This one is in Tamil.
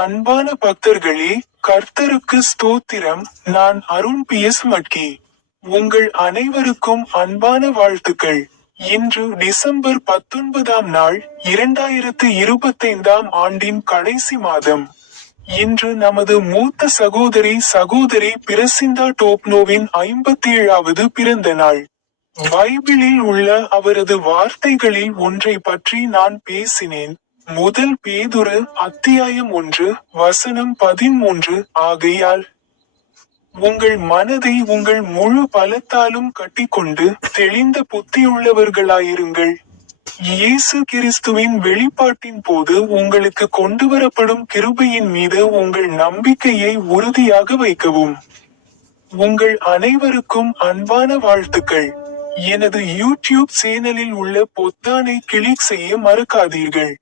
அன்பான பக்தர்களே, கர்த்தருக்கு ஸ்தோத்திரம். நான் அருண் PS மட்கி. உங்கள் அனைவருக்கும் அன்பான வாழ்த்துக்கள். இன்று டிசம்பர் 19ஆம் நாள், 2025ஆம் ஆண்டின் கடைசி மாதம். இன்று நமது மூத்த சகோதரி பிரசிந்தா டோப்னோவின் 57வது பிறந்த நாள். பைபிளில் உள்ள அவரது வார்த்தைகளில் ஒன்றை பற்றி நான் பேசினேன். முதல் பேதுரு அத்தியாயம் 1 வசனம் 13. ஆகையால் உங்கள் மனதை உங்கள் முழு பலத்தாலும் கட்டிக்கொண்டு தெளிந்த புத்தியுள்ளவர்களாயிருங்கள். இயேசு கிறிஸ்துவின் வெளிப்பாட்டின் போது உங்களுக்கு கொண்டுவரப்படும் கிருபையின் மீது உங்கள் நம்பிக்கையை உறுதியாக வைக்கவும். உங்கள் அனைவருக்கும் அன்பான வாழ்த்துக்கள். எனது யூடியூப் சேனலில் உள்ள பொத்தானை கிளிக் செய்ய மறக்காதீர்கள்.